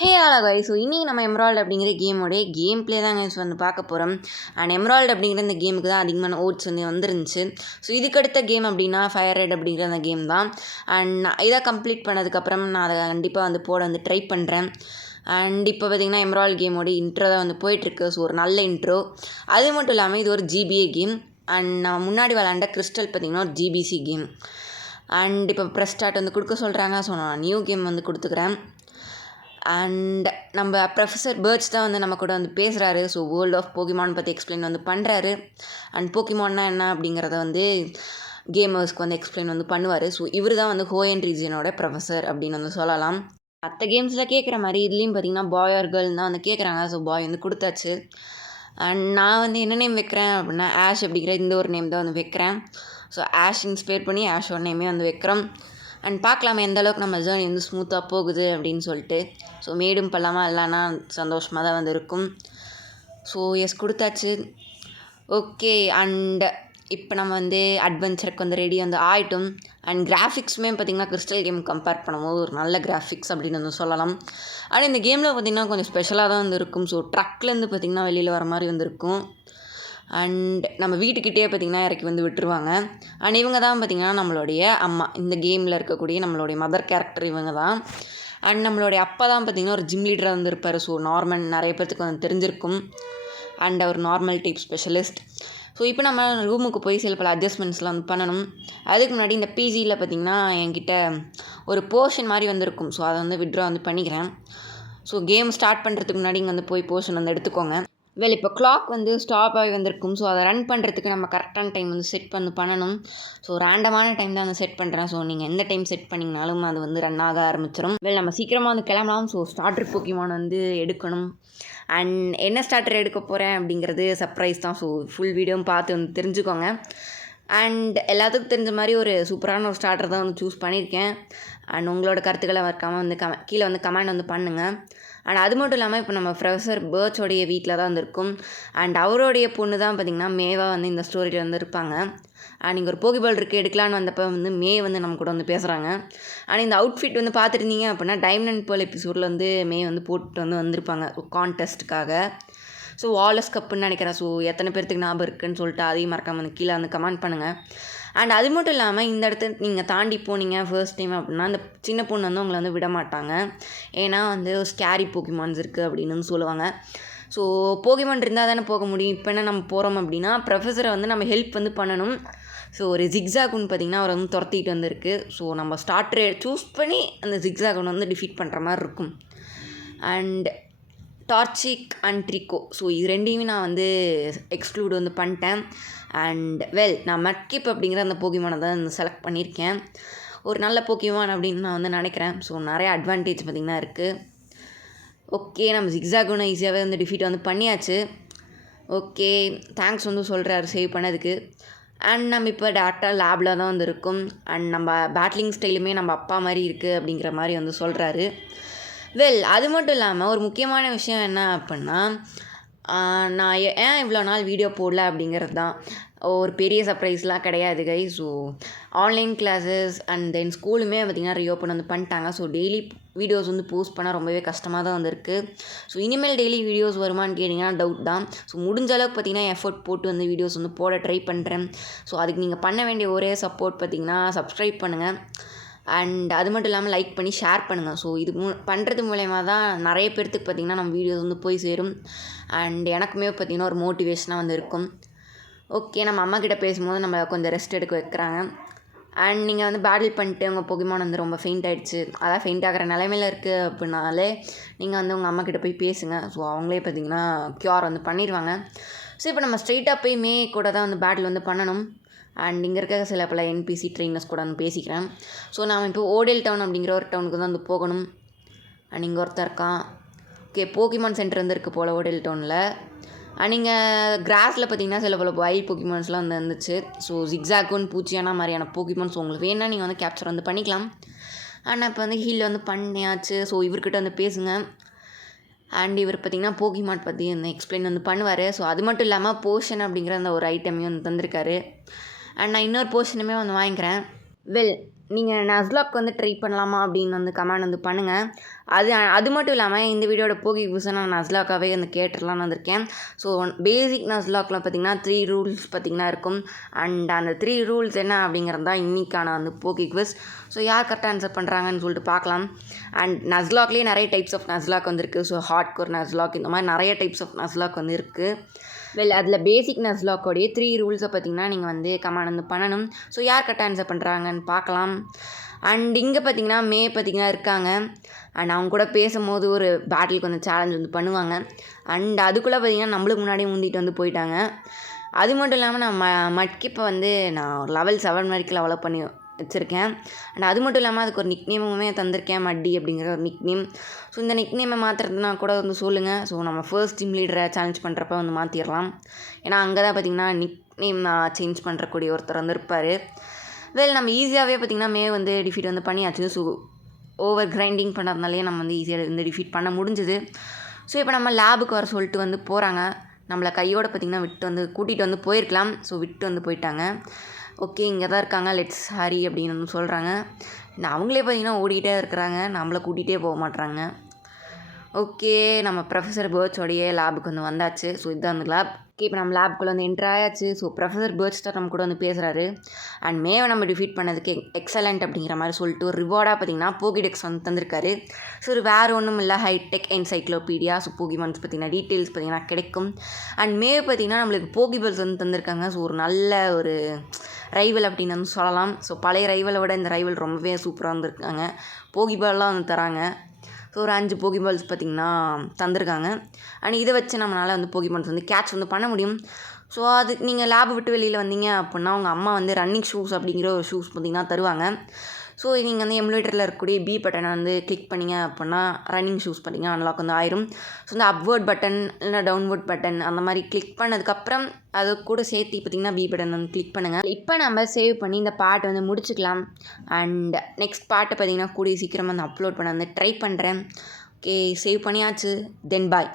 ஹே ஆலா காய் ஸோ இன்றைக்கி நம்ம எம்ராய்டு அப்படிங்கிற கேமோடைய கேம் ப்ளே தான் கைஸ் வந்து பார்க்க போகிறோம். அண்ட் எம்ராய்டு அப்படிங்கிற இந்த கேமுக்கு தான் அதிகமான ஓட்ஸ் வந்து வந்துருந்துச்சு. ஸோ இதுக்கடுத்த கேம் அப்படின்னா ஃபயர் ரெட் அப்படிங்கிற அந்த கேம் தான். அண்ட் நான் இதை கம்ப்ளீட் பண்ணதுக்கப்புறம் நான் அதை கண்டிப்பாக வந்து போட வந்து ட்ரை பண்ணுறேன். அண்ட் இப்போ பார்த்திங்கன்னா எம்ராய்டு கேமோடைய இன்ட்ரோ தான் வந்து போயிட்டுருக்கு. ஸோ ஒரு நல்ல இன்ட்ரோ. அது மட்டும் இல்லாமல் இது ஒரு ஜிபிஏ கேம். அண்ட் நான் முன்னாடி விளாண்ட கிறிஸ்டல் பார்த்திங்கன்னா ஒரு ஜிபிசி கேம். அண்ட் இப்போ ப்ரெஸ் ஸ்டார்ட் வந்து கொடுக்க சொல்கிறாங்க. ஸோ நான் நியூ கேம் வந்து கொடுத்துக்கிறேன். அண்ட் நம்ம ப்ரொஃபஸர் பர்ட்ஸ் தான் வந்து நம்ம கூட வந்து பேசுகிறாரு. ஸோ வேர்ல்ட் ஆஃப் போக்கிமான் பற்றி எக்ஸ்பிளைன் வந்து பண்ணுறாரு. அண்ட் போக்கிமான்னா என்ன அப்படிங்கிறத வந்து கேமர்ஸ்க்கு வந்து எக்ஸ்பிளைன் வந்து பண்ணுவார். ஸோ இவர் தான் வந்து ஹோயன் ரீஜியனோட ப்ரொஃபஸர் அப்படின்னு வந்து சொல்லலாம். மற்ற கேம்ஸில் கேட்குற மாதிரி இதுலேயும் பார்த்திங்கன்னா பாய் ஆர் கேர்ள் தான் வந்து கேட்குறாங்க. ஸோ பாய் வந்து கொடுத்தாச்சு. அண்ட் நான் வந்து என்ன நேம் வைக்கிறேன் அப்படின்னா ஆஷ் அப்படிங்கிற இந்த ஒரு நேம் தான் வந்து வைக்கிறேன். ஸோ ஆஷ் இன்ஸ்பயர் பண்ணி ஆஷோட நேமே வந்து வைக்கிறோம். அண்ட் பார்க்கலாமா எந்த அளவுக்கு நம்ம ஜேர்னி வந்து ஸ்மூத்தாக போகுது அப்படின்னு சொல்லிட்டு. ஸோ மேடும் பள்ளமாக இல்லைன்னா சந்தோஷமாக தான் வந்து இருக்கும். ஸோ எஸ் கொடுத்தாச்சு. ஓகே. அண்ட் இப்போ நம்ம வந்து அட்வென்ச்சருக்கு வந்து ரெடி வந்து ஆகிட்டோம். அண்ட் கிராஃபிக்ஸுமே பார்த்திங்கன்னா கிறிஸ்டல் கேம் கம்பேர் பண்ணும்போது ஒரு நல்ல கிராஃபிக்ஸ் அப்படின்னு வந்து சொல்லலாம். ஆனால் இந்த கேமில் பார்த்திங்கன்னா கொஞ்சம் ஸ்பெஷலாக தான் வந்து இருக்கும். ஸோ ட்ரக்லேருந்து பார்த்திங்கன்னா வெளியில் வர மாதிரி வந்து இருக்கும். அண்ட் நம்ம வீட்டுக்கிட்டே பார்த்திங்கன்னா இறக்கி வந்து விட்டுருவாங்க. அண்ட் இவங்க தான் பார்த்திங்கன்னா நம்மளுடைய அம்மா. இந்த கேமில் இருக்கக்கூடிய நம்மளுடைய மதர் கேரக்டர் இவங்க தான். அண்ட் நம்மளுடைய அப்பா தான் பார்த்திங்கன்னா ஒரு ஜிம் லீடராக வந்து இருப்பார். ஸோ நார்மல் நிறைய பேர்த்துக்கு வந்து தெரிஞ்சிருக்கும். அண்ட் அவர் நார்மல் டைப் ஸ்பெஷலிஸ்ட். ஸோ இப்போ நம்ம ரூமுக்கு போய் சில பல அட்ஜஸ்ட்மெண்ட்ஸ்லாம் வந்து பண்ணணும். அதுக்கு முன்னாடி இந்த பிஜியில் பார்த்திங்கன்னா என்கிட்ட ஒரு போர்ஷன் மாதிரி வந்துருக்கும். ஸோ அதை வந்து விட்ரா வந்து பண்ணிக்கிறேன். ஸோ கேம் ஸ்டார்ட் பண்ணுறதுக்கு முன்னாடி இங்கே வந்து போய் போர்ஷன் வந்து எடுத்துக்கோங்க. இப்போ கிளாக் வந்து ஸ்டாப் ஆகி வந்திருக்கும். ஸோ அதை ரன் பண்ணுறதுக்கு நம்ம கரெக்டான டைம் வந்து செட் பண்ணணும். ஸோ ரேண்டமான டைம் தான் வந்து செட் பண்ணுறேன். ஸோ நீங்கள் எந்த டைம் செட் பண்ணிங்கனாலும் அது வந்து ரன் ஆக ஆரம்பிச்சிடும். நம்ம சீக்கிரமாக வந்து கிளம்பலாம். ஸோ ஸ்டார்டர் போக்கிமான் வந்து எடுக்கணும். அண்ட் என்ன ஸ்டார்டர் எடுக்க போகிறேன் அப்படிங்கிறது சர்ப்ரைஸ் தான். ஸோ ஃபுல் வீடியோவும் பார்த்து வந்து தெரிஞ்சுக்கோங்க. அண்ட் எல்லாத்துக்கும் தெரிஞ்ச மாதிரி ஒரு சூப்பரான ஒரு ஸ்டார்டர் தான் வந்து சூஸ் பண்ணியிருக்கேன். அண்ட் உங்களோட கருத்துக்களை மறக்காமல் வந்து கீழே வந்து கமெண்ட் வந்து பண்ணுங்கள். அண்ட் அது மட்டும் இல்லாமல் இப்போ நம்ம ப்ரொஃபஸர் பர்ட்ஸோடைய வீட்டில் தான் வந்துருக்கும். அண்ட் அவருடைய பொண்ணு தான் பார்த்திங்கன்னா மேவாக வந்து இந்த ஸ்டோரியில் வந்து இருப்பாங்க. அண்ட் இங்கே ஒரு போகிபால் இருக்குது எடுக்கலான்னு வந்தப்போ வந்து மே வந்து நம்ம கூட வந்து பேசுகிறாங்க. அண்ட் இந்த அவுட்ஃபிட் வந்து பார்த்துருந்தீங்க அப்படின்னா டைமண்ட் அண்ட் பேர்ல் எபிசோடில் வந்து மே வந்து போட்டு வந்து வந்திருப்பாங்க கான்டெஸ்ட்டுக்காக. ஸோ வாலஸ் கப்புன்னு நினைக்கிறேன். ஸோ எத்தனை பேர்த்துக்கு ஞாபகம் இருக்குதுன்னு சொல்லிட்டு அதையும் மறக்காம வந்து கீழே வந்து கமெண்ட் பண்ணுங்கள். அண்ட் அது மட்டும் இல்லாமல் இந்த இடத்த நீங்கள் தாண்டி போனீங்க ஃபர்ஸ்ட் டைம் அப்படின்னா அந்த சின்ன பொண்ணு வந்து உங்களை வந்து விட மாட்டாங்க. ஏன்னா வந்து ஸ்கேரி போக்கிமான்ஸ் இருக்குது அப்படின்னு சொல்லுவாங்க. ஸோ போக்கிமான் இருந்தால் தானே போக முடியும். இப்போ என்ன நம்ம போகிறோம் அப்படின்னா ப்ரொஃபஸரை வந்து நம்ம ஹெல்ப் வந்து பண்ணணும். ஸோ ஒரு ஜிக்ஸாகுன்னு பார்த்திங்கன்னா அவரை வந்து துரத்திட்டு வந்துருக்கு. ஸோ நம்ம ஸ்டார்டரை சூஸ் பண்ணி அந்த ஜிக்ஸாகுன் வந்து டிஃபீட் பண்ணுற மாதிரி இருக்கும். And Torchic and Treecko. So இது ரெண்டையுமே நான் வந்து எக்ஸ்க்ளூட் வந்து பண்ணிட்டேன். அண்ட் நான் மட்கிப் அப்படிங்கிற அந்த போக்கிமானை தான் செலக்ட் பண்ணியிருக்கேன். ஒரு நல்ல போக்கிமான் அப்படின்னு நான் வந்து நினைக்கிறேன். ஸோ நிறைய அட்வான்டேஜ் பார்த்திங்கன்னா இருக்குது. ஓகே. நம்ம ஜிக்ஸாகுனை ஈஸியாகவே வந்து டிஃபீட் வந்து பண்ணியாச்சு. ஓகே. தேங்க்ஸ் வந்து சொல்கிறாரு சேவ் பண்ணதுக்கு. அண்ட் நம்ம இப்போ டேரெக்டாக லேபில் தான் வந்து இருக்கும். அண்ட் நம்ம பேட்லிங் ஸ்டைலுமே நம்ம அப்பா மாதிரி இருக்குது அப்படிங்கிற மாதிரி வந்து சொல்கிறாரு. அது மட்டும் இல்லாமல் ஒரு முக்கியமான விஷயம் என்ன அப்படின்னா நான் ஏன் இவ்வளோ நாள் வீடியோ போடல அப்படிங்கிறது தான். ஒரு பெரிய சர்ப்ரைஸ்லாம் கிடையாது கை. So online classes and then ஸ்கூலுமே பார்த்திங்கன்னா ரீஓப்பன் வந்து பண்ணிட்டாங்க. ஸோ டெய்லி வீடியோஸ் வந்து போஸ்ட் பண்ணால் ரொம்பவே கஷ்டமாக தான் வந்திருக்கு. ஸோ இனிமேல் டெய்லி வீடியோஸ் வருமானு கேட்டிங்கன்னா டவுட் தான். ஸோ முடிஞ்ச அளவுக்கு பார்த்திங்கன்னா எஃபர்ட் போட்டு வந்து வீடியோஸ் வந்து போட ட்ரை பண்ணுறேன். ஸோ அதுக்கு நீங்கள் பண்ண வேண்டிய ஒரே சப்போர்ட் பார்த்திங்கன்னா சப்ஸ்கிரைப் பண்ணுங்கள். அண்ட் அது மட்டும் இல்லாமல் லைக் பண்ணி ஷேர் பண்ணுங்கள். ஸோ இது பண்ணுறது மூலயமா தான் நிறைய பேர்த்துக்கு பார்த்திங்கன்னா நம்ம வீடியோஸ் வந்து போய் சேரும். அண்ட் எனக்குமே பார்த்திங்கன்னா ஒரு மோட்டிவேஷனாக வந்து இருக்கும். ஓகே. நம்ம அம்மா கிட்டே பேசும்போது நம்ம கொஞ்சம் ரெஸ்ட் எடுக்க வைக்கிறாங்க. அண்ட் நீங்கள் வந்து பேட்டில் பண்ணிட்டு உங்கள் போக்கிமான் வந்து ரொம்ப ஃபெயிண்ட் ஆகிடுச்சு, அதான் ஃபெயிண்ட் ஆகிற நிலைமையில் இருக்குது அப்படின்னாலே நீங்கள் வந்து உங்கள் அம்மா கிட்டே போய் பேசுங்க. ஸோ அவங்களே பார்த்திங்கன்னா க்யூர் வந்து பண்ணிடுவாங்க. ஸோ இப்போ நம்ம ஸ்ட்ரெயிட்டாக போய் மே கூட தான் வந்து பேட்டில் வந்து பண்ணணும். அண்ட் இங்கே இருக்க சில பல என்பிசி ட்ரெயினர்ஸ் கூட வந்து பேசிக்கிறேன். ஸோ நான் இப்போ ஓடேல் டவுன் அப்படிங்கிற ஒரு டவுனுக்கு தான் வந்து போகணும். அண்ட் இங்கே ஒருத்தர் இருக்கான். ஓகே. போக்கிமான் சென்டர் வந்து இருக்குது போல் ஓடேல் டவுனில். அண்ட் இங்கே கிராஸில் பார்த்திங்கன்னா சில பல வைல்ட் போக்கிமான்ஸ்லாம் வந்து இருந்துச்சு. ஸோ ஜிக்ஸாகுன் பூச்சியானா மாதிரியான போக்கிமான்ஸ் உங்களுக்கு வேணால் நீங்கள் வந்து கேப்சர் வந்து பண்ணிக்கலாம். ஆனால் இப்போ வந்து ஹீல் வந்து பண்ணியாச்சு. ஸோ இவர்கிட்ட வந்து பேசுங்க. அண்ட் இவர் பார்த்திங்கன்னா போக்கிமான் பற்றி வந்து எக்ஸ்பிளைன் வந்து பண்ணுவார். ஸோ அது மட்டும் இல்லாமல் போர்ஷன் அப்படிங்கிற அந்த ஒரு ஐட்டமையும் வந்து தந்திருக்காரு. அண்ட் நான் இன்னொரு போர்ஷனுமே வந்து வாங்கிக்கிறேன். நீங்கள் நஸ்லாக் வந்து ட்ரை பண்ணலாமா அப்படின்னு வந்து கமெண்ட் வந்து பண்ணுங்கள். அது மட்டும் இல்லாமல் இந்த வீடியோட போகி யூஸை நான் நஸ்லாக்காகவே வந்து கேட்டுடலான்னு வந்திருக்கேன். ஸோ பேசிக் நஸ்லாக்கில் பார்த்திங்கன்னா 3 ரூல்ஸ் பார்த்திங்கன்னா இருக்கும். அண்ட் அந்த 3 ரூல்ஸ் என்ன அப்படிங்கிறது தான் இன்றைக்கான வந்து போகி குவிஸ். ஸோ யார் கரெக்டாக ஆன்சர் பண்ணுறாங்கன்னு சொல்லிட்டு பார்க்கலாம். அண்ட் நஸ்லாக்லேயே நிறைய டைப்ஸ் ஆஃப் நஸ்லாக் வந்து இருக்குது. ஸோ ஹார்ட் கோர் நஸ்லாக் இந்த மாதிரி நிறைய டைப்ஸ் ஆஃப் நஸ்லாக் வந்து இருக்குது. அதில் பேசிக் நஸ்லாக்கோடைய 3 ரூல்ஸை பார்த்திங்கன்னா நீங்கள் வந்து கமெண்ட் வந்து பண்ணணும். ஸோ யார் கரெக்டாக ஆன்சர் பண்ணுறாங்கன்னு பார்க்கலாம். அண்ட் இங்கே பார்த்திங்கன்னா பார்த்திங்கன்னா இருக்காங்க. அண்ட் அவங்க கூட பேசும்போது ஒரு பேட்டிலுக்கு வந்து சேலஞ்ச் வந்து பண்ணுவாங்க. அண்ட் அதுக்குள்ளே பார்த்திங்கன்னா நம்மளுக்கு முன்னாடியே முந்திட்டு வந்து போயிட்டாங்க. அது மட்டும் இல்லாமல் நான் மட்கிப்பை வந்து நான் லெவல் 7 வரைக்கும் லெவலப் பண்ணி வச்சுருக்கேன். அண்ட் அது மட்டும் இல்லாமல் அதுக்கு ஒரு நிக்நேமுமே தந்திருக்கேன், மட்டி அப்படிங்கிற ஒரு நிக்நேம். ஸோ இந்த நிக்நேமை மாற்றுறதுனா கூட வந்து சொல்லுங்கள். ஸோ நம்ம ஃபர்ஸ்ட் டீம் லீடரை சேலஞ்ச் பண்ணுறப்ப வந்து மாற்றிடலாம். ஏன்னா அங்கே தான் பார்த்திங்கன்னா நிக்நேம் சேஞ்ச் பண்ணுறக்கூடிய ஒருத்தர் வந்து இருப்பார். நம்ம ஈஸியாகவே பார்த்திங்கன்னா வந்து டிஃபீட் வந்து பண்ணியாச்சு. ஸோ ஓவர் கிரைண்டிங் பண்ணுறதுனாலே நம்ம வந்து ஈஸியாக வந்து டிஃபீட் பண்ண முடிஞ்சுது. ஸோ இப்போ நம்ம லேபுக்கு வர சொல்லிட்டு வந்து போகிறாங்க. நம்மளை கையோடு பார்த்திங்கன்னா விட்டு வந்து கூட்டிகிட்டு வந்து போயிருக்கலாம். ஸோ விட்டு வந்து போயிட்டாங்க. ஓகே இங்கே தான் இருக்காங்க, லெட்ஸ் ஹரி அப்படின்னு வந்து சொல்கிறாங்க. அவங்களே பார்த்திங்கன்னா ஓடிக்கிட்டே இருக்கிறாங்க, நம்மளை கூட்டிகிட்டே போக மாட்றாங்க. ஓகே நம்ம ப்ரொஃபஸர் பர்ட்ஸோடைய லேபுக்கு வந்து வந்தாச்சு. ஸோ இதுதான் அந்த லேப். ஓகே இப்போ நம்ம லேபுக்குள்ளே வந்து என்ட்ரு ஆயாச்சு. ஸோ ப்ரொஃபஸர் பர்ட்ஸ் தான் நம்ம கூட வந்து பேசுகிறாரு. அண்ட் மேவை நம்ம டிஃபீட் பண்ணதுக்கு எக்ஸலண்ட் அப்படிங்கிற மாதிரி சொல்லிட்டு ஒரு ரிவார்டாக பார்த்திங்கன்னா போகிடெக்ஸ் வந்து தந்திருக்காரு. ஸோ ஒரு வேறு ஒன்றும் இல்லை, ஹைடெக் என்சைக்ளோபீடியா. ஸோ போகிமான்ஸ் பார்த்திங்கன்னா டீட்டெயில்ஸ் பார்த்திங்கன்னா கிடைக்கும். அண்ட் பார்த்திங்கன்னா நம்மளுக்கு போகிபல்ஸ் வந்து தந்திருக்காங்க. ஸோ ஒரு நல்ல ஒரு ரைவல் அப்படின்னு வந்து சொல்லலாம். ஸோ பழைய ரைவலை விட இந்த ரைவல் ரொம்பவே சூப்பராக வந்துருக்காங்க. போகிபால்லாம் வந்து தராங்க. ஸோ ஒரு 5 போகிபால்ஸ் பார்த்திங்கன்னா தந்திருக்காங்க. அண்ட் இதை வச்சு நம்மளால் வந்து போகிபால்ஸ் வந்து கேட்ச் வந்து பண்ண முடியும். ஸோ அதுக்கு நீங்கள் லேபை விட்டு வெளியில் வந்தீங்க அப்படின்னா உங்கள் அம்மா வந்து ரன்னிங் ஷூஸ் அப்படிங்கிற ஒரு ஷூஸ் பார்த்திங்கன்னா தருவாங்க. ஸோ நீங்கள் வந்து எமுலேட்டரில் இருக்கக்கூடிய பி பட்டனை வந்து கிளிக் பண்ணிங்க அப்படின்னா ரன்னிங் ஷூஸ் பார்த்திங்கன்னா அன்லாக் வந்து ஆயிரும். ஸோ இந்த அப்வர்ட் பட்டன் இல்லை டவுன்வர்ட் பட்டன் அந்த மாதிரி கிளிக் பண்ணதுக்கப்புறம் அது கூட சேர்த்து பார்த்திங்கன்னா பி பட்டன் வந்து கிளிக் பண்ணுங்கள். இப்போ நம்ம சேவ் பண்ணி இந்த பாட்டை வந்து முடிச்சுக்கலாம். அண்ட் நெக்ஸ்ட் பாட்டை பார்த்திங்கன்னா கூடிய சீக்கிரம் வந்து அப்லோட் பண்ண வந்து ட்ரை பண்ணுறேன். ஓகே சேவ் பண்ணியாச்சு. தென் பாய்.